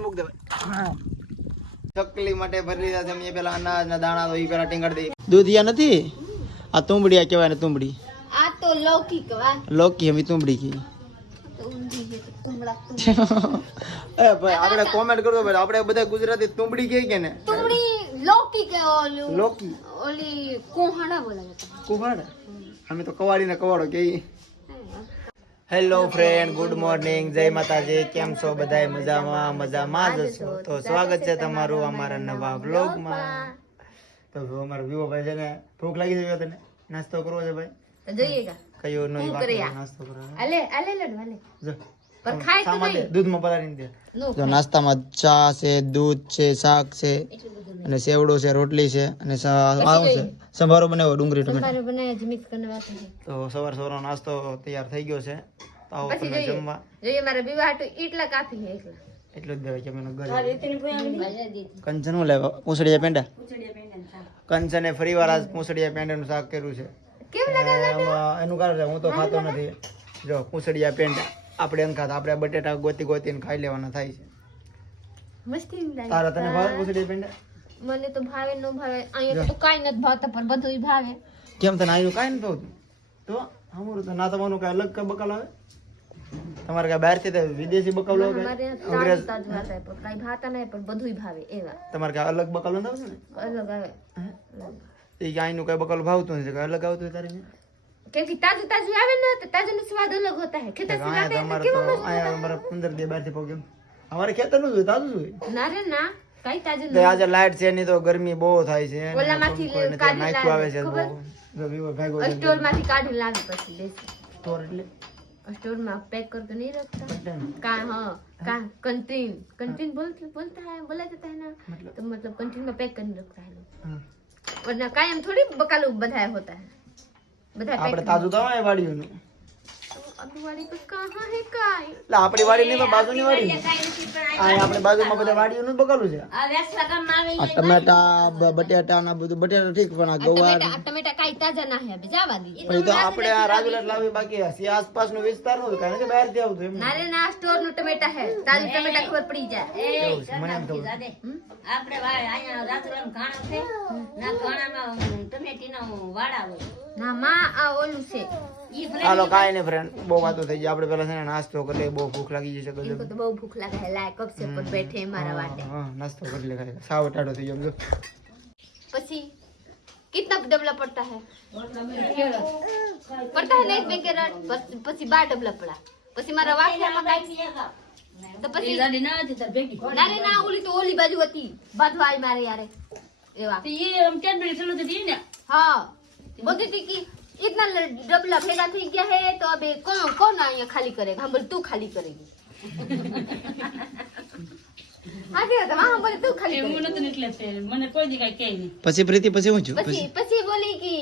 પાણી મૂક દે ચકલી માટે ભરી લીધા છે મેં પેલા અનાજના દાણા તો ઈ પેલા ટીંગાડી દે દૂધિયા નથી આ તુંબડી કહેવાય ને તુંબડી આ તો લૌકી કહેવાય લૌકી અમે તુંબડી કી એ ભાઈ આપણે કોમેન્ટ કરજો ભાઈ આપણે બધા ગુજરાતી તુંબડી કહે કે ને તુંબડી લૌકી કે ઓલું લૌકી ઓલી કોહાડા બોલાવે કુહાડા અમે તો કવાડીને કવાડો કે હેલો ફ્રેન્ડ ગુડ મોર્નિંગ જય માતાજી કેમ છો બધાય મજામાં જ છો તો સ્વાગત છે તમારું અમારા નવા વ્લોગમાં તો અમારો વિવો ભાઈ છે ને ભૂખ લાગી છે તને નાસ્તો કરવો છે ભાઈ જોઈએ કયો નહીં વાત નાસ્તો કરો આલે લડવાલે જો પર ખાય તો નહીં દૂધમાં પલાળીને દે જો નાસ્તામાં ચા છે દૂધ છે શાક છે અને સેવડો છે રોટલી છે અને આવું છે સંભારો બનાવ્યો ડુંગળી ટમેટા સંભારો બનાવ્યો છે મિક્સ કરીને વાત છે તો સવારનો નાસ્તો તૈયાર થઈ ગયો છે તો આવો તમે જમવા જોઈએ મારા વિવાહ તો એટલા કાફી છે એટલું જ દેવાય કે મને ઘરે કંચન હું લેવા પૂંછડિયા પેંડા કંચને ફરીવાર આજ પૂંછડિયા પેંડાનું શાક કર્યું છે કેમ લાગે એનું કારણ છે હું તો ખાતો નથી જો પૂંછડિયા પેંડા આપણે અંખાત આપણે બટેટા ગોતીને ખાઈ લેવાના થાય છે મસ્તી લાગે તારા તને ભાવે પૂંછડિયા પેંડા મને તો ભાવે ન ભાવે અહીંયા તો કાઈ નથી ભાવતા પણ બધું ભાવે કેમ તને આનું કાઈ નથી ભાવતું તો અમારું તો ના તમારું કઈ અલગ કઈ બકાલ આવે તમારે કઈ બહારથી તો વિદેશી બકાલો આવે અમારે તાજું તાજું આવે પણ કાઈ ભાવતા નહીં પણ બધું ભાવે એવા તમારે કઈ અલગ બકાલો ન આવે ને અલગ આવે એ આનું કઈ બકાલો ભાવતું નથી કઈ અલગ આવતું તારે क्योंकि ताजू ताजू आवे ना तो ताजू નો સ્વાદ અલગ હોતા है ખેતર से लाते हैं કેમ આયા અમારે 15 દી બહારથી પગ અમારે ખેતર નું જોઈ તાજું જોઈ ના રે ના કઈ તાજુ તો આજે લાઈટ છે ની તો ગરમી બહુ થાય છે ઓલામાંથી કાઢી નાખ્યું આવે છે જો વિવો ભાગો સ્ટોર માંથી કાઢી લાવી પછી દેસી સ્ટોર એટલે स्टोर में पैक करके नहीं रखता का हाँ का कंटीन बोलता है बोला जाता है ना तो मतलब कंटीन में पैक करके रखता है वरना कायम थोड़ी बकालू बधाया होता है बधाया આપણે તાજું તો આવે વાડીઓનું अभी वाली पे कहां है काय એટલે આપણી વાડી નહીં પણ બાજુની વાડી આ આપણે બાજુમાં બધા વાડીઓનું બકાલું છે આ વેસલા ગામ માં આવે ટમેટા બટેટા ના બધું બટેટા ઠીક પણ આ ગવાર टमेटा काई ताजा ना है अभी जावा दी પણ તો આપણે આ રાજુલાટ લાવી બાકી હશે આસપાસનો વિસ્તાર નો કારણ કે બહાર થી આવતું એમ ના રે ના સ્ટોર નું ટમેટા है તાજુ ટમેટા ખબર પડી જાય મને એમ થયું આપણે અહીંયા રાજુલાનું ઘાણો છે ના ઘાણામાં ટમેટીનો વાડા હોય ના માં આ ઓલું છે હાલો કાઈ નહીં ફ્રેન્ડ બહુ વાતો થઈ ગઈ આપણે પેલા છે ને નાસ્તો કરી લઈએ બહુ ભૂખ લાગી જશે ગજબ इनको तो बहुत भूख लगा है लाए कब से पर बैठे हैं मारा वाटे હા નાસ્તો કરી લે ખાઈ સાવ ટાઢો થઈ ગયો पसी कितना डबला पड़ता है पड़ता है नहीं बेके रट पसी बार डबला पड़ा पसी मारा वाटे में काई तो पसी ગાડી ના હતી તાર ભેગી ना रे ना ओली तो ओली बाजू હતી બાજુ આવી મારે યાર એવા તો એ આમ ટેમ્પરેચર ચાલુ હતી ને हाँ बोलती थी कि इतना डबला भेगा थी गया है तो अबे कौन आया खाली करेगा हम बोले तू खाली करेगी हाँ जी तो हम बोले तू खाली એવું करेगी નતું એટલે ફેર મને કોઈ દી કઈ કહે નહીં પછી પ્રીતિ પછી હું છું पसी बोली कि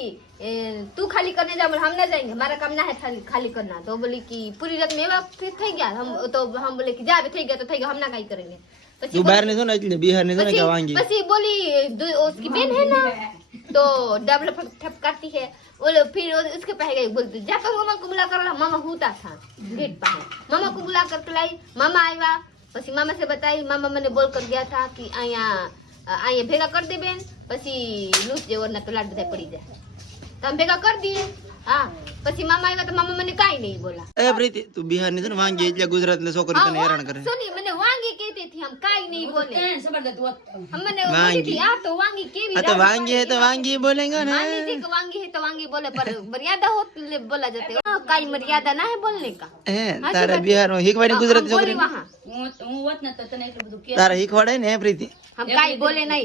तू खाली करने जा बोले हम ना जाएंगे हमारा काम ना है खाली करना तो बोली कि पूरी रात में एवा फिर થઈ ગયા हम बोले कि जा अबे થઈ ગયા तो થઈ ગયા हम ना कहीं करेंगे તું બહાર ની છો ને એટલે બિહાર ની છો ને કે વાંગી पसी बोली उसकी बहन है ना तो डबल ठप करती है बोले फिर उसके पहले गई बोलती जाकर मामा को बुला कर मामा होता था गेट पर मामा को बुला कर लाई मामा आया પછી मामा से बताई मामा मैंने बोल कर गया था कि आया भेगा कर दे बेन પછી લૂસ જેવો ના તો લાડ બધા પડી જાય તો हम भेगा कर दिए हाँ પછી मामा आया तो मामा मैंने काई नहीं बोला એ પ્રીતિ તું બિહાર ની છો ને વાંગી એટલે ગુજરાત ની છોકરી તને હેરાન કરે सुनी मैंने वांगी कहती थी हम काई नहीं बोले જબરદસ્ત હોત हम मैंने बोली थी आ तो वांगी केवी આ તો વાંગી હે તો વાંગી બોલેगा ना मान लीजिए कि वांगी है तो वांगी बोले पर मर्यादा हो बोला जाते हैं काई मर्यादा ना है बोलने का હે તારા બિહાર માં હિકવાડી ગુજરાતી बोली છોકરી वहाँ હું હોત ને તો તને એટલું બધું કે તારા હિકવાડે ને હે પ્રીતિ हम काई बोले नहीं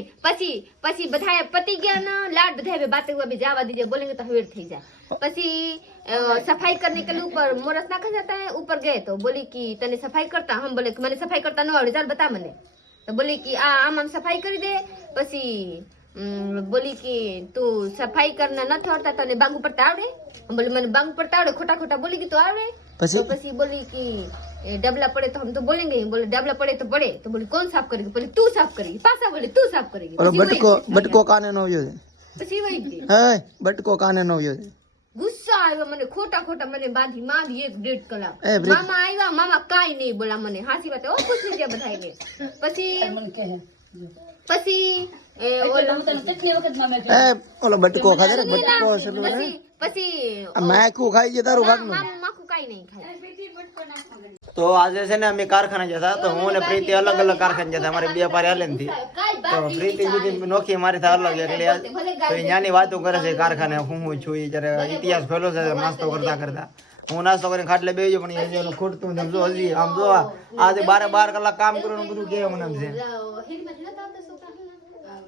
पसी बधाए पति गया ना लाड बधाए बातें हुआ भी जावा दीजिए बोलेंगे तो हवेर थी जाए पसी सफाई करने के लिए ऊपर मोरस नाखा जाता है ऊपर गए तो बोली कि तने सफाई करता हम बोले मैंने सफाई करता न आवड़े चल बता मने तो बोली कि आम सफाई कर दे पसी बोली कि तू सफाई करना न आवड़ता तने बांगू पड़ता आवड़े हम बोले मैंने बांगू पड़ता आवड़े खोटा खोटा बोली कि तो आवड़े तो पसी बोली कि डबला पड़े तो हम तो बोलेंगे बोले डबला पड़े तो बोली कौन साफ करेगी बोले तू साफ करेगी पासा बोले तू साफ करेगी ઓલો બટકો કાને નો વ્યો છે પછી વહી ગઈ હે બટકો કાને નો વ્યો છે ગુસ્સા આવ્યો મને ખોટા મને બાંધી માંડી 1.5 કલાક એ બ્રેક. મામા આવ્યા મામા કાઈ નહીં બોલા મને હાસી વાત ઓ પૂછી ગયા બધાને પછી ઓલો ઓલો બટકો ખાધે ને બટકો સલું ને પછી આ માખું ખાઈ ગયા તારું ભાગનું માખું કાઈ નહીં ખાય તો આજે છે ને અમે કારખાને જતા તો હું ને પ્રીતિ અલગ અલગ કારખાને જતા અમારે બે પારે હાલે નથી તો પ્રીતિ બીજી નોખી મારી થાય અલગ એટલે તો ત્યાંની વાતો કરે છે કારખાને હું છું ઈ જયારે ઇતિહાસ ફેલો છે નાસ્તો કરતા હું નાસ્તો કરીને ખાટલે બેસી ગયો પણ એનું ખૂટતું નથી. જો હજી આમ જો આજે 12 કલાક કામ કરવાનું બધું કેવું મને આમ છે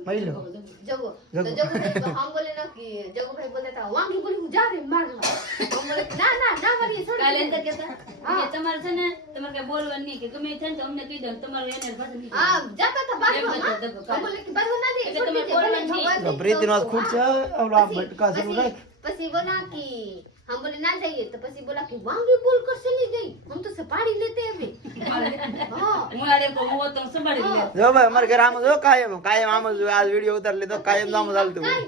મળી લો जगो तो जगो भाई तो हम बोले ना कि जगो भाई बोलता था वांगी बोली हूं जा रे मारवा हम बोले ना मारिए छोड़ કાલે એમ કરતા હતા કે તમારે છે ને તમારે કઈ બોલવાનું નહીં કે ગમે છે ને તો અમને કહી દો તમારે એને પાછું નહીં हां जाता था बात એમ में કરતા હતા. हम बोले कि बात ना दे એટલે તમે બોલવાનું નહીં. તો પ્રીતિનો હાથ ખૂટ છે ઓલો આ બટકા છે નું રાખ પછી बोला कि हम बोले ना जाइए तो પછી बोला कि वांगी बोल कर चली गई हम तो सपाड़ी लेते हैं अभी हां હું આડે કો હું તો સંભાળી લે જો ભાઈ અમારે ઘરે આમ જો કાયમ આમ જ આ વિડીયો ઉતાર લીધો કાયમ આમ જ હાલતું હોય.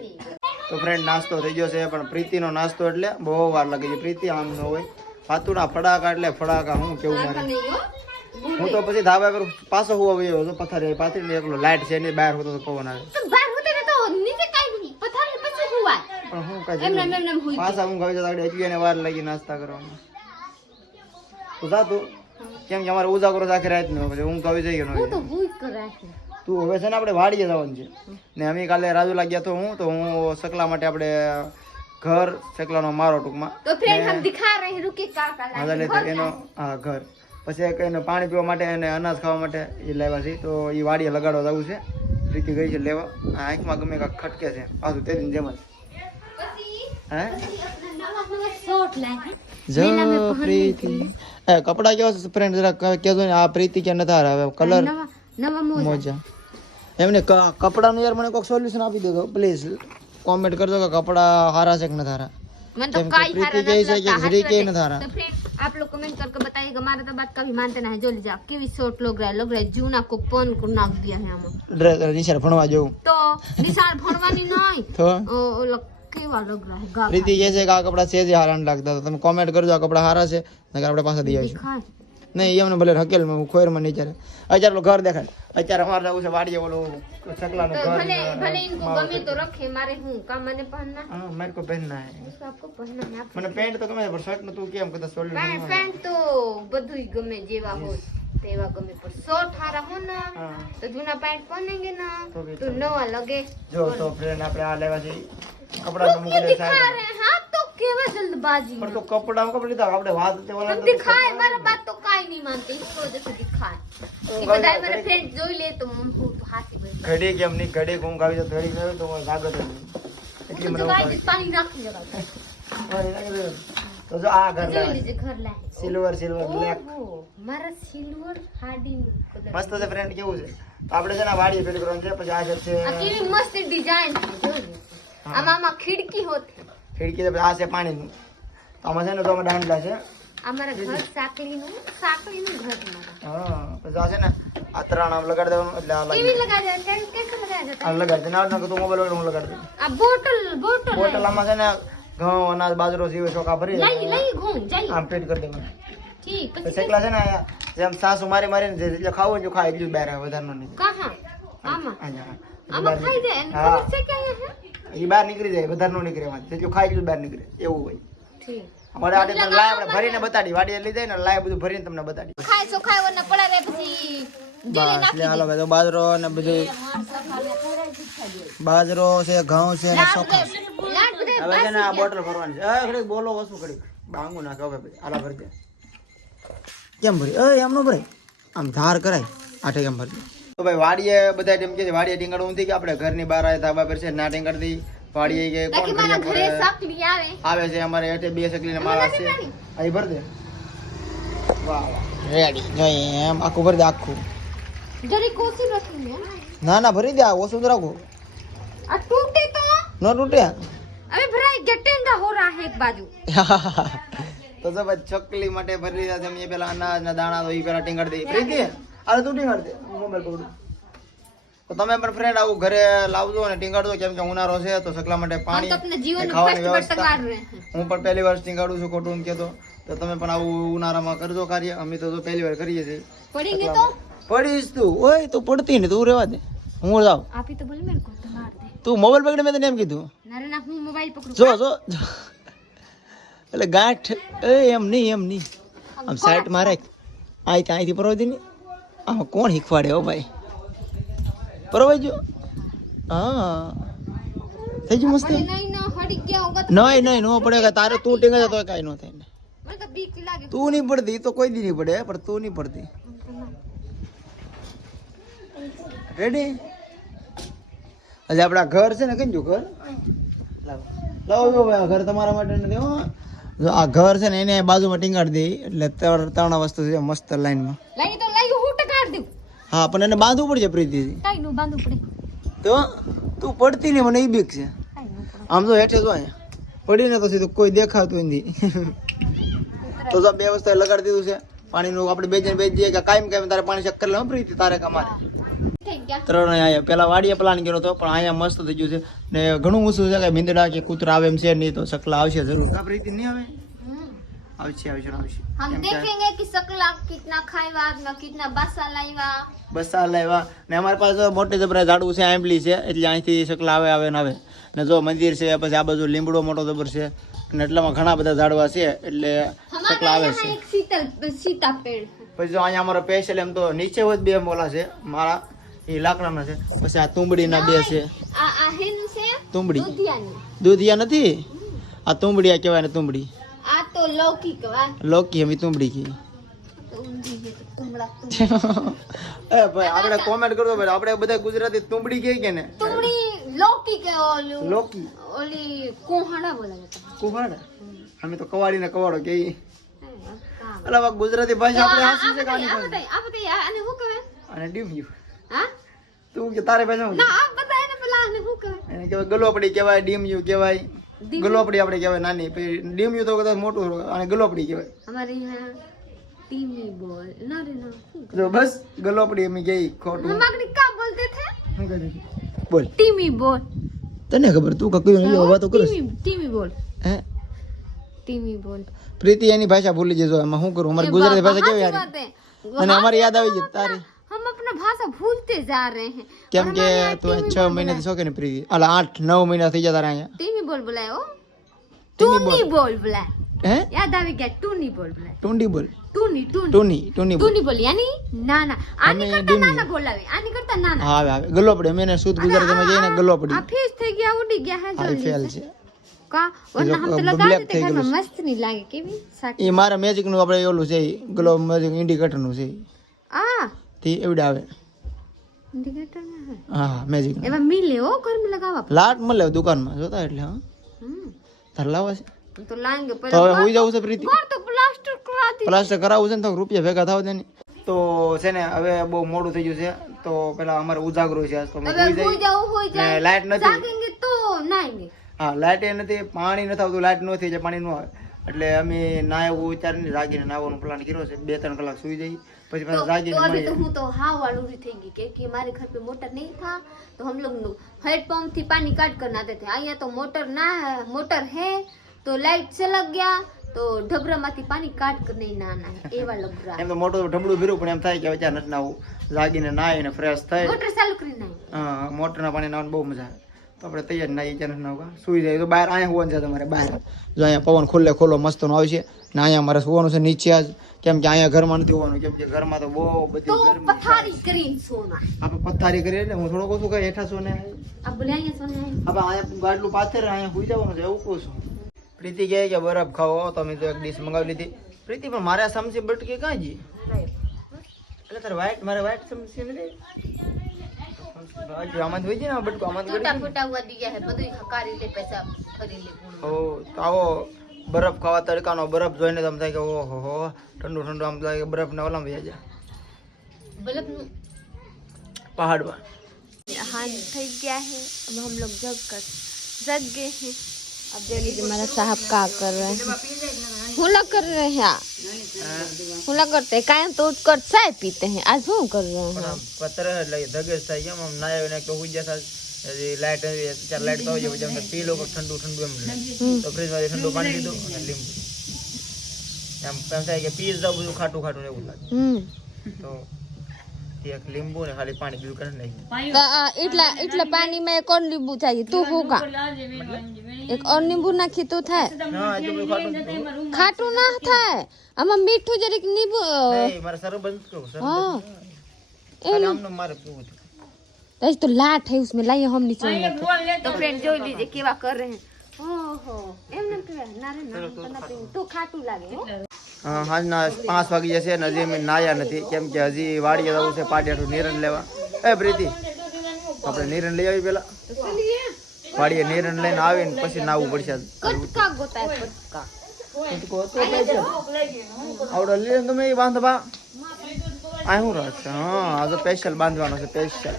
તો ફ્રેન્ડ નાસ્તો થઈ ગયો છે પણ પ્રીતિનો નાસ્તો એટલે બહુ વાર લાગે છે. પ્રીતિ આમ ન હોય ફાતુના ફડાકા એટલે ફડાકા હું કેવું મારે હું તો પછી ધાબા પર પાછો હુવા ગયો હતો પથારી પાથરીને એકલો લાઈટ છે એની બહાર હોતો તો પવન આવે तो बाहर होते ना तो नीचे काई नहीं पत्थर में પછી हुआ પણ હું કાંઈ એમને જોયું. એમને હુઈ પાછા હું ગઈ જતા એટલી એને વાર લાગી નાસ્તા કરવામાં તો જા તું કેમ કે અમારે ઉજાગરો રાખી રાત ને પછી હું કવિ જઈ હું ગયો તો હુઈ કરા છે તું હવે છે ને આપણે વાડીએ જવાનું છે ને અમે કાલે રાજુલા ગયા તો હું સકલા માટે આપણે ઘર સકલાનો મારો ટૂંકમાં तो फ्रेंड हम दिखा रहे हैं रुके काका હા એટલે એનો હા ઘર પછી એક એને પાણી પીવા માટે અને અનાજ ખાવા માટે એ લાવ્યા છે તો એ વાડીએ લગાડવા જવું છે પ્રીતિ ગઈ છે લેવા આ આંખમાં ગમે કાંક ખટકે છે પાછું તે દિન જેમ જ હે शॉर्ट लाए જો પ્રીતિ એ કપડા કેવા છે ફ્રેન્ડ જરા કહેજો ને આ પ્રીતિ કે નતા આવે કલર नवा मोजा મોજા એમને કપડાનું યાર મને કોઈક સોલ્યુશન આપી દેજો પ્લીઝ કોમેન્ટ કરજો કે કપડા હારા છે કે નથી હારા मन तो કેમ કે काई પ્રીતિ हारा કહે છે लगता કે શ્રી કે है નથી હારા तो फ्रेंड आप लोग कमेंट करके बताइए कि हमारा तो बात कभी मानते ना है जो लीजिए केवी शॉर्ट लग रहा है जूना को पन को नाक दिया है हम ડ્રેસ નિશાળ ભણવા જવું तो निशाल भरवानी नहीं તો ओ लग केवा लग रहा है गा પ્રીતિ કહે છે કે આ કપડા સેજ હારા નથી લાગતા તો તમે કોમેન્ટ કરજો આ કપડા હારા છે નકર આપણે પાછા દઈ આવીશું दिखाए નહીં એમને ભલે હકેલમાં હું ખોરમાં નહીં ચાલે અત્યારે પેલું ઘર દેખાય અત્યારે અમારે જવું છે વાડીએ ઓલું ચકલાનું तो ઘર भले भले इनको गमे तो रखे मारे हूँ का मैंने पहनना હા મારે કો પહેરના હે इसको आपको पहनना है आप મને પેન્ટ તો ગમે છે, પણ શર્ટ નું તું કેમ કદાચ સોલ્યુશન पैंट तो બધું ગમે જેવા હોય તેવા ગમે પણ શોર્ટ હારા હો ના હા तो जूना पैंट पहनेंगे ना तो भी तो नवा लगे જો તો ફ્રેન્ડ આપણે આ લેવા છે કપડા નું મૂકી દે दिखा સાઈડ रहे हैं हाँ तो केवल जल्दबाजी પણ में તો कपड़ा લીધા આપણે વાત તે हम વાળા दिखाए हमारा बात तो काई नहीं मानते इसको वजह से दिखाए कि बधाई मेरे फ्रेंड जोई ले तो हम हाथी बन ઘડી કેમ નહીં ઘડી ઊંઘ આવી જાય ઘડી ગયો તો લાગત જ નહીં એટલી મને तो ઊંઘ गाइस આવી. इस पानी रख जगह હા, એ લાગે છે. તો જો આ ઘર जोई લાવે लीजिए घर लाए સિલ્વર બ્લેક ओहो हमारा सिल्वर हार्डी મસ્ત છે ફ્રેન્ડ કેવું છે તો આપણે છે ને આ વાડીએ પેલું કરવાનું છે પછી આ છે આ કેવી મસ્ત ડિઝાઇન છે જોજો આમાં ખિડકી હોતી ખિડકી છે, પછી આ છે પાણીનું તો આમાં છે ને તો આમાં દાંડલા છે અમારા ઘર સાકલીનું ઘર અમારા હા પછી આ છે ને આ ત્રણ આમ લગાડી દેવાનું એટલે આ કેવી લગાડે कैसे लगाया जाता આ લગાડી દે ના તો મોબાઈલ વગર હું લગાડી દઉં है बोतल બોટલ આમાં છે ને ઘઉં અનાજ બાજરો સીવે ચોખા ભરી लाई घूम जाइए આમ ફિટ કરી દેવાનું ठीक પછી શેકલા છે ને અહીંયા જેમ સાસુ મારી મારીને જે ખાવું હોય જો ખાય એટલું જ બહાર આવે વધારનો નહીં कहाँ आमा અહીંયા आमा खाई दे हाँ। खबर से क्या है એ બહાર નીકળી જાય વધારનો નીકળે એમાંથી જેટલું ખાય એટલું જ બહાર નીકળે એવું હોય ठीक અમારે આ રીતે લાય આપણે ભરીને બતાડી વાડીએ લઈ જાય ને લાય બધું ભરીને તમને બતાડી ખાય સો ખાય વરના પડા રે પછી જોલે બસ નાખી લે હાલો ભાઈ તો બાજરો ને બધું બાજરો છે ઘઉં છે ને ચોખા લાટ બધે હવે છે ને આ બોટલ ભરવાની છે ઘડીક બોલો વસ્તુ ઘડીક બાંગુ નાખે હવે પછી આલા ભરી દે કેમ ભરી એમ નો ભરાય આમ ધાર કરાય આઠે કેમ ભરી દે તો ભાઈ વાડીએ બધા એમ કે છે વાડીએ ટીંગાડવું નથી કે આપણે ઘરની બહાર આવે ધાબા પર છે ના ટીંગાડતી વાડીએ કે કોણ બાકી મારા ઘરે ઘડીએ સાકલી આવે આવે છે અમારે હેઠે બે સકલીને માળા છે અહીં ભર દે વાહ વાહ રેડી જઈ એમ આખું ભરી દે આખું જરી કોસી રખી ના ના ભરી દે આ ઓછું જ રાખો આ ટૂટે તો ન તૂટે अबे भराई गटेंगा हो रहा है एक बाजू તો જો ભાઈ ચકલી માટે ભરી દીધા છે મેં પેલા અનાજ ના દાણા તો એ પેલા ટીંગાડી દે પ્રીતિ આલે તું ટીંગાડ દે મોબાઈલ પકડું તો તમે પણ ફ્રેન્ડ આવું ઘરે લાવજો અને ટીંગાડજો, કેમ કે ઉનાળો છે તો સકલા માટે हम પાણી तो अपने जीवन અને में ખાવાની फर्स्ट बार વ્યવસ્થા तगाड़ रहे हैं। હું પણ પહેલી વાર ટીંગાડું છું, ખોટું નથી કહેતો. તો તમે પણ આવું ઉનાળામાં કરજો કાર્ય. અમે તો જો પહેલી વાર કરીએ છીએ. पढ़ेंगे तो પડીશ તું, ઓય તું પડતી ને, તું રહેવા દે, હું જાઉં. आप ही तो बोले मेरे को तगाड़ दे। તું મોબાઈલ પકડી, મેં તને એમ કીધું. नारे ना હું મોબાઈલ પકડું। જો જો જો. એટલે ગાંઠ એ એમ નહીં આમ સાઈડ માં રાખ. અહીંથી પરવાઈ દે ને. આમાં કોણ શીખવાડે હો ભાઈ? પરવાઈ જો. હા થઈ ગયું મસ્ત. नहीं ना हट गया होगा तो નહીં નો પડે. તારે તું ટીંગા જતો કાંઈ ન થાય ને. मैं तो बीक लागे। તું નહીં પડતી, ઈ તો કોઈ દી નહીં પડે, પણ તું નહીં પડતી. રેડી? હજી આપડા ઘર છે ને, કઈ જો ઘર લાવો લાવો ભાઈ, આ ઘર તમારા માટે નથી હો. જો આ ઘર છે ને એને બાજુમાં ટીંગાડી દે એટલે ત્રણ વસ્તુ છે મસ્ત લાઈનમાં. લાગી તો લાગી હું ટકાડ દઉં। હા પણ એને બાંધવું પડશે પ્રીતિથી. કાઈ નું બાંધવું પડે। તો તું પડતી નહીં, મને ઈ બીક છે. કાઈ નું પડે। આમ તો હેઠે જો અહીંયા પડીને તો સીધું કોઈ દેખાતું નથી. તો જો બે વસ્તુ લગાડી દીધું છે. પાણીનું આપણે બે જણ બે જઈએ કે કાયમ તારે પાણી ચેક કરી લે પ્રીતિ, તારે કમારે થઈ ગયા। ત્રણ અહીંયા પેલા વાડીએ પ્લાન કર્યો હતો, પણ અહીંયા મસ્ત થઈ ગયું છે ને ઘણું ઊંચું છે કે મીંદડા કે કૂતરા આવે એમ છે નહીં, તો સકલા આવશે જરૂર. આ પ્રીતિ નહીં આવે? આવશે. हम देखेंगे कि सकला कितना खाएगा ना कितना बासा लाएगा। બસ આ લાવ્યા ને અમારી પાસે મોટી જબરા ઝાડવું છે, આંબલી છે, એટલે અહીંથી સકલા આવે ને જો મંદિર છે, પછી આ બાજુ લીમડો મોટો જબર છે અને એટલામાં ઘણા બધા ઝાડવા છે એટલે સકલા આવે છે. एक सीता पेड़ है। પછી જો અહીંયા અમારો સ્પેશિયલ એમ તો નીચે હોય બે મોલા છે મારા, એ લાકડાના છે. પછી આ તુંબડીના બે છે. आ हिन से તુંબડી दुधियानी। દૂધિયા નથી, આ તુંબડીયા કહેવાય ને. તુંબડી आ तो लौकी कवा લોકી અમે તુંબડી કી. तो ऊंधी है तो तुमड़ा એ ભાઈ આપણે કોમેન્ટ કરજો ભાઈ, આપણે બધા ગુજરાતી તુંબડી કહે કે ને तुमड़ी लौकी के ओली લોકી ओली कोहाड़ा बोला जाता है। કુવાડા. અમે તો કવાડી ને કવાડો કે हाँ। અલા ગુજરાતી ભાષા આપણે હાસી છે કે આની आप ભાષા? बताइए आने हु कहे? અને ડીમ્યુ हाँ? તું કે તારે ભાષા ना आप बताइए ना पहला आने हु कहे? એને કહેવાય ગલોપડી કહેવાય, ડીમ્યુ કહેવાય. ગલોપડી આપણે કહેવાય નાની, પછી ડીમ્યુ તો કદાચ મોટું અને ગલોપડી કહેવાય. हमारे यहाँ टीमी बॉल ना रे ना જો બસ ગલોપડી અમે ગઈ ખોટું. हम आगे क्या बोलते थे? શું કહે છે? બોલ, टीमी बॉल। તને ખબર? તું કયું નહીં વાતો કરો टीमी बॉल। હે? टीमी बॉल। પ્રીતિ એની ભાષા ભૂલી જજો, એમાં શું કરું? અમારી ગુજરાતી ભાષા કેવી યાર, અને અમારી યાદ આવી ગઈ તારી. हम अपना भाषा भूलते जा रहे हैं। કેમ કે તું 6 મહિનાથી શોખે ને પ્રીતિ, અલા 8-9 મહિના થઈ જતા રહ્યા. टीमी बॉल बुलाए हो? टीमी टूनी बॉल बुलाए। હે? याद आ गया टूनी बॉल बुलाए। ટુંડી બોલ, टूनी टूनी ટુની બોલ. टूनी बोल यानी नाना। आनी हमें करता डूनी। नाना बोलावे। आनी करता नाना। હા આવે ગલોપડી. અમે એને શુદ્ધ ગુજરાતીમાં કહીએ ને ગલોપડી. आ फेस થઈ ગયા ઉડી ગયા હે હાઈ જલ્દી ફેલ से। છે. का वरना हम तो लगा black देते થઈ घर में ગયેલું છે. मस्त नहीं लागे केवी साक એ મારા મેજિક નું આપણે ઓલું છે, ગ્લો મેજિક ઇન્ડિકેટર નું છે, आ તે એવડે આવે. इंडिकेटर में है હા મેજિક एवा मिले हो घर में लगावा। લાટ મળે દુકાનમાં જોતા એટલે. હા તાર લાવવા છે तो लाएंगे તો पहले। હવે હોઈ જવું છે પ્રીતિ. घर तो प्लास्टर करा दी। પ્લાસ્ટર કરાવવું છે ને તો રૂપિયા ભેગા થાવ દે ને. તો છે ને હવે બહુ મોડું થઈ ગયું છે, તો પેલા અમારે ઉજાગરો છે આજ, તો અમે अबे હોઈ हो જઈએ. जाए ને લાઈટ નથી. जागेंगे तो नाएंगे। હા લાઈટ એ નથી, પાણી નથી આવતું, લાઈટ ન થઈ જાય, પાણી ન આવે એટલે અમે નાયવું વિચારીને જાગીને નાવાનો પ્લાન કર્યો છે. 2-3 કલાક સુઈ જઈ પછી પાછા જાગીને तो अभी तो મળીએ. हूँ तो हाँ वालू ही थे क्योंकि हमारे घर पे मोटर नहीं था, तो हम लोग हेडपंप थी पानी काट कर नहाते थे। यहाँ तो मोटर ना है, मोटर है तो लाइट से लग गया तो ढबरा माथी पानी काट कर नहीं नहाना है एवा लग रहा है। એમ તો મોટું ઢબડું ભીરું, પણ એમ થાય કે વિચાર નથી નાવું, જાગીને નાહીને ફ્રેશ થઈ. मोटर चालू करी नहीं। હા મોટરના પાણી નાવાનું બહુ મજા આવે. તો આપણે તૈયાર નાહી વિચાર નથી નાવું, સુઈ જાય. તો બહાર અહીંયા હોવાનું છે તમારે, બહાર જો અહીંયા પવન ખુલ્લો મસ્તનો આવશે ને અહીંયા મારે સુવાનું છે નીચે જ, કેમ કે અહીંયા ઘરમાં નથી હોવાનું, કેમ કે ઘરમાં તો બહુ બધી तो ગરમી. पथारी करीन सोना। આપણે પથારી કરીએ એટલે હું થોડુંક ઓછું કઈ હેઠા છો ને अब बोले यहाँ सोना है। આપણે અહીંયા ગાડલું પાથર અહીંયા સુઈ જવાનું છે એવું કહું છું. પ્રીતિ કહે કે બરફ ખાવો, તો અમે તો એક ડીશ મંગાવી લીધી. પ્રીતિ પણ મારે આ સમસી બટકી કાં જી? એટલે તારે મારે વ્હાઈટ સમસી નથી. આમાંથી હોય છે ને બટકું આમાંથી टूटा ગળી. फूटा हुआ दिया है बदरी हकारी ले पैसा खरीद ले पूर्ण। ઓ તો આવો બરફ ખાવા, તડકાનો બરફ જોઈને તો આમ થાય કે ઓહો હો ઠંડુ ઠંડુ, આમ થાય કે બરફ ને ઓલામ વહી જાય बल्ब પહાડમાં. हाँ थक गया है। अब हम लोग जग गए हैं। अब देख लीजिए हमारा साहब क्या कर रहे हैं, हुला कर रहे हैं, हुला करते हैं, कायम तो उठकर चाय पीते हैं, आज શું कर रहे हैं? પત્ર એટલે ધગેશ થાય કેમ આમ નાયો ને તો હુઈ જતા લાઈટ ચાર લાઈટ તો હોય પછી પી લો ઠંડુ ઠંડુ એમ તો ફ્રીજ માંથી ઠંડુ પાણી લીધું અને લીંબુ એમ એમ થાય કે પી જાવ બધું ખાટું ખાટું ને એવું લાગે તો એક લીંબુ ને ખાલી પાણી પીવું કરે નહીં એટલે પાણીમાં એક और नींबू चाहिए, तू होगा एक और नींबू नाखी तो થાય ના એટલું બધું ખાટું નહીં. ખાટું ના થાય, આમાં મીઠું જરીક નીંબુ નહીં મારે સરબ બંધ કરું સર हाँ ખાલી આમનું મારે પીવું છે. ऐसे तो लाट है उसमें, लाइए हम नीचे तो फ्रेंड जो लीजिए केवा कर रहे हैं। ओहो एम नम के ना रे ना तना पे तो खाटू लागे हो। હાજના 5 વાગી જશે ને હજી અમે નાયા નથી કેમ કે હજી વાડીએ જવું છે પાટિયાઠું નિરણ લેવા. એ પ્રીતિ આપણે નિરણ લઈ આવી પેલા तो चलिए વાડીએ નિરણ લઈને આવીને પછી નાવું પડશે. कटका गोता है कटका આવડો લઈને તમે એ બાંધવા આ શું રાખ છે? હા આ તો સ્પેશિયલ બાંધવાનો છે સ્પેશિયલ.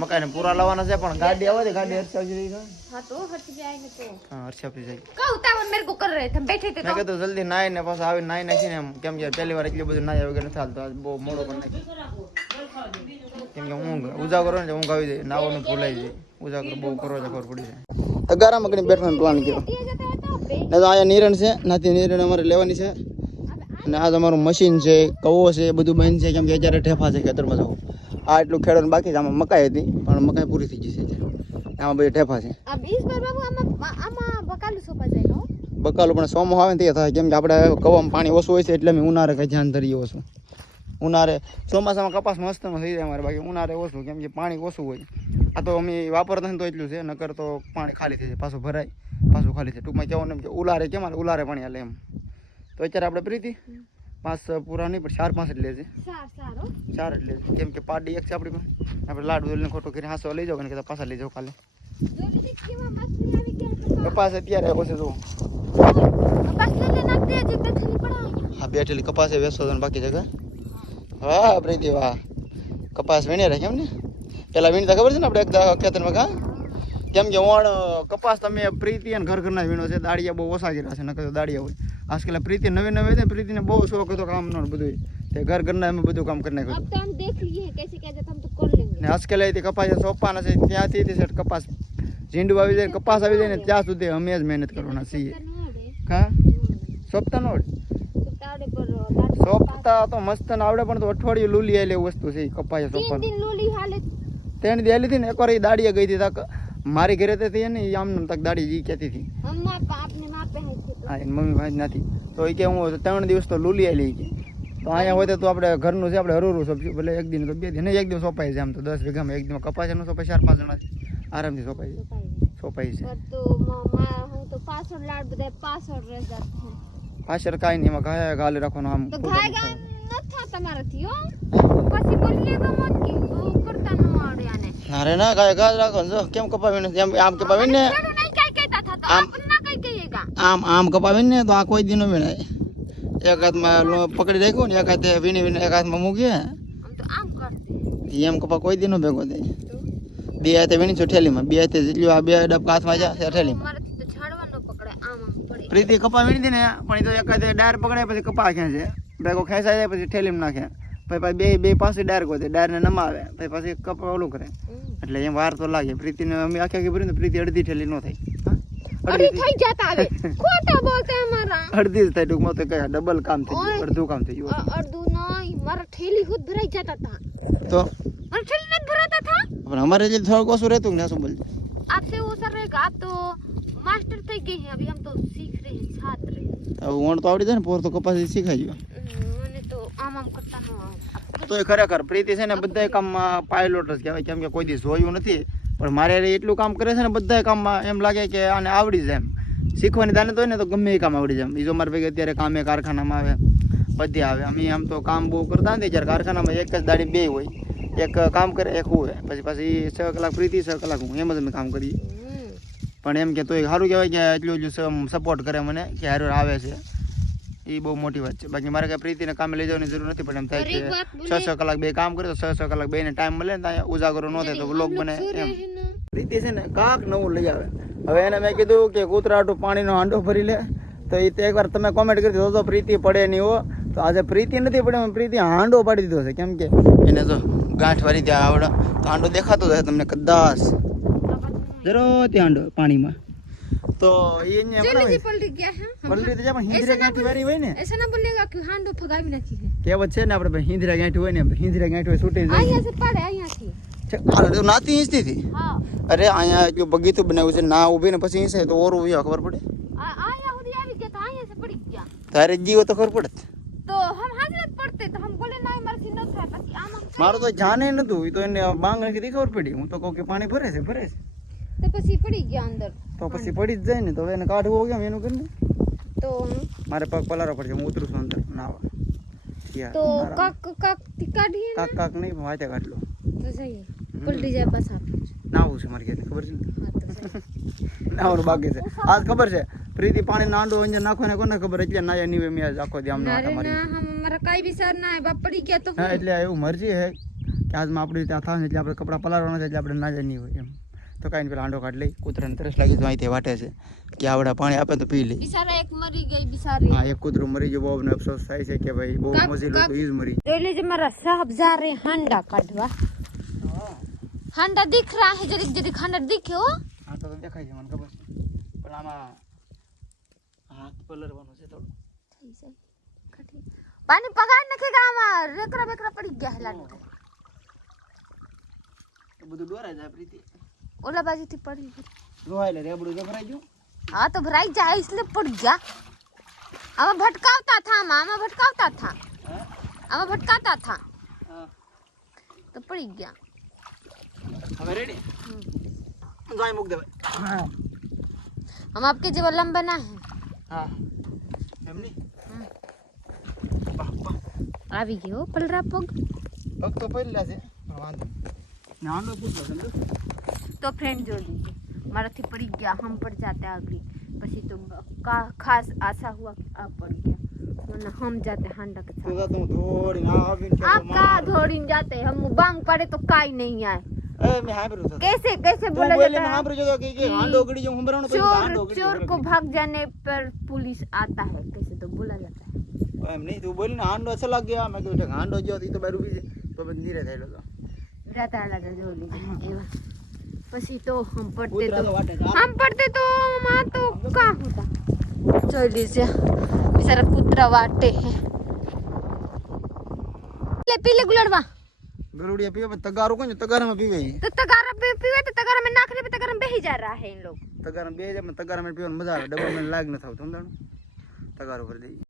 મકાઈ પૂરા લાવવાના છે પણ ગાડી આવે ગાડી હર્ષાવજી हाँ तो हट जाएंगे तो હા હર્ષાવજી જાય. का उतावળ मेरे को कर रहे थे, हम बैठे थे મેં तो કીધું જલ્દી નાઈ ને પાછા આવીને નાઈ નાખીને એમ કેમ કે પહેલી વાર એટલું બધું નાયા વગર નથી હાલતો. આજ બહુ મોડો પણ નથી કેમ કે ઊંઘ ઉજાગરો ને ઊંઘ આવી જાય નાવાનું ભૂલાઈ જાય. ઉજાગરો બહુ કરો તો ખબર પડી જાય. તગારામાં કરીને બેઠવાનો પ્લાન કર્યો दिया जाता है तो ब्रेक ને તો અહીંયા નિરણ છે નાથી નિરણ અમારે લેવાની છે અને આ તમારું મશીન છે કવો છે એ બધું બંધ છે કેમ કે અત્યારે ઠેફા છે ખેતરમાં જવું. આ એટલું ખેડવાનું બાકી છે. આમાં મકાઈ હતી પણ મકાઈ પૂરી થઈ ગઈ છે અત્યારે. આમાં બધી ઠેફા છે. अब इस बार बाबू आमा बकालू सोपा जाएगा બકાલો પણ સોમો આવે ને તે થાય કેમ કે આપણે કવામાં પાણી ઓછું હોય છે એટલે અમે ઉનાળે કંઈ ધ્યાન ધરીએ ઓછું. ઉનાળે ચોમાસામાં કપાસ મસ્તમાં થઈ જાય અમારે, બાકી ઉનાળે ઓછું કેમ કે પાણી ઓછું હોય. આ તો અમે વાપરતા ને તો એટલું છે, નકર તો પાણી ખાલી થઈ જાય, પાછું ભરાય પાછું ખાલી થાય. ટૂંકમાં કહેવાનું એમ કે ઉલારે કેમ હાલે? ઉલારે પાણી હાલે એમ. તો અત્યારે આપણે પ્રીતિ 5 પૂરા નહીં પણ 4-5 જ લે છે. सार सारो 4 જ લે છે કેમ કે પાડી એક છે આપણી પાસે. આપણે લાડુ લઈને ખોટું કરી હાંસો લઈ જાવ ને કે પાછા લઈ જાવ કાલે. जो भी देखिए वहां मस्त लावी क्या કપાસ અત્યારે ઓછે જો बस ले लेना दे जितना खाली पड़ा है હા બેઠેલી કપાસ એ વેચો ને બાકી જગ્યા. વાહ પ્રીતિ વાહ, કપાસ વીણે રહે કેમ ને? પેલા વીણતા ખબર છે ને આપણે એક ખેતરમાં કા કેમ કે ઓણ કપાસ તમે પ્રીતિ અને ઘર ઘરના વીણો છે. દાળિયા બહુ ઓછા કર્યા છે, નકર તો દાળિયા હોય. આજકાલ પ્રીતિ નવી નવી છે, પ્રીતિને બહુ શોખ હતો કામનો ને બધું, તે ઘર ઘરના અમે બધું કામ કરી નાખ્યું. अब तो हम देख लिए हैं कैसे क्या जाता हम तो कर लेंगे ને આજકાલ તે કપાસ સોંપવાના છે ત્યાંથી તે સેટ કપાસ ઝીંડું આવી જાય કપાસ આવી જાય ને ત્યાં સુધી અમે જ મહેનત કરવાના છીએ. હા સોંપતા ન આવડે? ताड़े पर સોંપતા તો મસ્ત ને આવડે પણ તો અઠવાડિયું લૂલી આવેલી એવું વસ્તુ છે કપાસ 3 સોંપવાનું. दिन लोली हालत 3 દી આલી હતી ને એકવાર એ દાડીએ ગઈ હતી તક મારી ઘરે તે ને આમ તક દાડી જી કહેતી હતી. हम अपने माँ पे हैं थे तो હા એની મમ્મી ભાઈ નથી તો એ કે હું 3 દિવસ તો લૂલી આવેલી કે તો અહીંયા હોય તો આપણે ઘરનું છે આપણે હરું સોંપ્યું ભલે એક દિન તો 2 દિન નહીં એક દિવસ સોંપાય છે. આમ તો 10 વીઘામાં એક દિવસ કપાસ એનું સોંપાય 4-5 જણા આરામથી સોંપાય છે. સોંપાય છે पर तो हम तो पासवर्ड लाड बधाए पासवर्ड रह जाते हैं પાછળ કાંઈ નહીં એમાં ઘાય ગાલે રાખવાનું આમ तो घाय गा न था તમારા થયો પછી બોલી લેવા મત કે કરતા ન આવડે આને ના રે ના ઘાય ગાલ રાખવાનું જો કેમ કપાવીને એમ આમ કપાવીને ચાલો નહીં કઈ કહેતા था तो આમ- अपन ना कहीं कहिएगा આમ કપાવીને ને તો આ કોઈ દી ન વીણાય. એક હાથમાં પકડી રાખ્યું ને એક હાથે વીણી વીણી એક હાથમાં મૂકીએ हम तो आम करते એમ કપા કોઈ દી નો ભેગો થાય. 2 હાથે વીણી છો ઠેલીમાં 2 હાથે જેટલું આ 2 ડબ હાથમાં જાય ઠેલીમાં. મારાથી તો ઝાડવા ન પકડે આમ આમ પડે પ્રીતિ કપા વીણી હતી ને પણ એ તો એક હાથે ડાયર પકડે પછી કપા ખેંચે ભેગો ખેંચાઈ જાય પછી ઠેલીમાં નાખે પછી બે પાસે ડાયર ગોતે ડાયરને નમાવે પછી કપા ઓલું કરે એટલે એમ વાર તો લાગે. પ્રીતિને અમે આખી ભરી ને પ્રીતિ અડધી ઠેલી નો થાય. હા? અરે થઈ જાતા હવે ખોટા બોલતા મારા અડધી જ થાય ટૂંકમાં તો કઈ ડબલ કામ થઈ ગયું, અડધું કામ થઈ ગયું. અડધું નહીં મારા ઠેલી ખુદ ભરાઈ જતા હતા તો મારા ઠેલી નથી ભરાતા था પણ અમારે જે થોડુંક ઓછું રહેતું ને શું બોલते आपसे वो सर रहेगा आप तो मास्टर થઈ ગए हैं अभी हम तो सीख रहे हैं छात्र हैं હવે વણ તો આવડી જાય ને પોર તો કપાસ શીખાઈ ગયો. મને તો આમ આમ કરતા ન આવડે તો એ ખરેખર પ્રીતિ છે ને બધા કામમાં પાયલોટ જ કહેવાય કેમ કે કોઈ દી જોયું નથી પણ મારે એટલું કામ કરે છે ને બધા કામમાં એમ લાગે કે આને આવડી જાય એમ. શીખવાની દાને તો હોય ને તો ગમે એ કામ આવડી જાય. બીજો મારે ભેગી અત્યારે કામે કારખાનામાં આવે બધે આવે. અમે આમ તો કામ બહુ કરતા નથી જ્યારે કારખાનામાં એક જ દાડી 2 હોય, એક કામ કરે એક હોય પછી 6 કલાક પ્રીતિ 6 કલાક હું એમ જ અમે કામ કરીએ. પણ એમ કે તોય સારું કહેવાય કે એટલું સપોર્ટ કરે મને કે હારું આવે છે એ બહુ મોટી વાત છે. બાકી મારે કઈ પ્રીતિને કામે લઈ જવાની જરૂર નથી, પણ એમ થાય और કે एक बात 6 કલાક બે કામ કરે તો 6 કલાક બે ને ટાઈમ મળે ને તો અહીંયા ઉજાગરો ન થાય તો વ્લોગ બને એમ. પ્રીતિ છે ને કાક નવું લઈ આવે. હવે એને મેં કીધું કે કૂતરાટું પાણીનો હાંડો ભરી લે, તો એ તો એકવાર તમે કોમેન્ટ કરી દીધો તો પ્રીતિ પડે નહીં હો. તો આજે પ્રીતિ નથી પડે, પ્રીતિ હાંડો પાડી દીધો છે. કેમ કે એને તો ગાંઠ વાળી ત્યાં આવડે તો હાંડો દેખાતો જાય તમને કદાચ જરો ત્યાં હાંડો પાણીમાં. તો એ जल्दी पलट गया है પલટી તો જાય પણ હિંદરા ગાંઠી વાળી હોય ને, ऐसा ना बोलेगा कि हांडो फगावी नाखी है કહેવત છે ને આપણે હિંદરા ગાંઠી હોય ને, હિંદરા ગાંઠી હોય છૂટી જાય. અહીંયા से पड़े અહીંયા થી છે નાતી ઈંચતી હતી. હા અરે અહીંયા એટલું બગીચું બનાવ્યું છે, ના ઊભી ને પછી ઈંચાય તો ઓરું ઉભી ખબર પડે. અહીંયા સુધી આવી ગયા તો અહીંયા से પડી ગયા તારે જીવો તો ખબર પડે. तो हम हाजिर पड़ते तो हम बोले ना मारे से न था પછી આમ મારું તો જાને નતું, એ તો એને બાંગ નથી ખબર પડી. હું તો કહું કે પાણી ભરે છે ભરે છે, તો પછી પડી ગયા અંદર તો પછી પડી જ જાય ને. તો હવે એને કાઢવું કેમ એનું કરીને તો મારે પગ પલારો પડશે, હું ઉતરું છું અંદર નાવા. તો કાક કાક થી કાઢીએ ને કાક કાક નહીં વાતે કાઢ લો. તો જઈએ પલટી જાય પાછા નાવું છે મારી ઘેર ખબર છે ને, હા તો જઈએ નાવાનું બાકી છે. આજ ખબર છે પ્રીતિ પાણી નાંડો અંદર નાખો ને કોને ખબર, એટલે નાયા નીવે મેં આજ આખો દી આમ નાતા अरे મારી. ना हम हमारा काई विचार ना है बाप पड़ी गया तो હા એટલે એવું મરજી હે કે આજમાં આપણે ત્યાં થાય ને એટલે આપણે કપડાં પલાળવાના છે એટલે આપણે નાજા નહીં હોય એમ. તો કાંઈ પેલા હાંડો કાઢ લઈ, કૂતરાને તરસ લાગી તો અહીંથી વાટે છે કે આવડા પાણી આપે તો પી લે. बिचारा एक मरी गई बिचारी હા એક કૂતરું મરી ગયું, બહુ અફસોસ થાય છે કે ભાઈ બહુ મજેલું હતું, ઈ જ મરી. तो लीजिए मेरा साहब जा रहे हैं हांडा काटवा हांडा दिख रहा है जरिक जरिक हांडा दिखे हो હા તો દેખાય છે મને ખબર છે, પણ આમાં હાથ પલરવાનું છે થોડું. पानी पगार नखेगा हमार रेकरा बेकरा पड़ी गया है लाड તો બધું ડોરાય જાય પ્રીતિ. ओला बाजू थी पड़ी ડોહાય એટલે રેબડું જબરાઈ ગયું. हाँ तो भराई जाए इसलिए पड़ गया हमें भटकावता था हमें भटकावता था હા हमें भटकाता था હા तो पड़ी गया હવે રેડી ગાય મૂક દે. હા हम आपके जीवन लंबा ना है હા એમ નહીં આવી ગયો પલરા પગ પગ તો પહેલા છે પણ વાંધો નાનો પૂછલો સમજો. तो फ्रेंड जोड़ लीजिए माराथी पड़ी गया हम पड़ जाते आगे પછી तो खास आशा हुआ कि आप पड़ गया वरना हम जाते हांडा के તો साथ તો હું દોડી ના આવીને आप का दौड़ीन जाते हम बांग पड़े तो काई नहीं आए એ મે હાંભળ્યું તો कैसे कैसे તું बोला બોલે जाता મેં है હાંભળ્યું તો કે હાંડો ગડી જો હંભરાણો પછી હાંડો चोर ગડી चोर को भाग जाने पर पुलिस आता है कैसे तो बोला जाता है એમ નહીં તું બોલ ને હાંડો ચલા ગયા મેં કીધું હાંડો જો ઈ તો બાર ઉભી છે તો બધ નીરે થયેલો તો रहता लगा जोड़ लीजिए एवा પછી तो हम पढ़ते કૂતરા તો तो વાટે છે. हम पढ़ते तो वहाँ तो क्या होता जोड़ लीजिए बेचारा कुतरा वाटे है ले पीले गुलड़वा ગરુડિયા પીવે પણ તગારું કોણ તગારામાં પીવે ઈ. तो तगारा पीवे तो तगारा में नाखने पे तगारा में बेही जा रहा है इन लोग તગારામાં બે જાય પણ તગારામાં પીવાની મજા આવે, ડબ્બા મને લાગ ન થાવ સમજાણું તગારો ભરી દઈએ.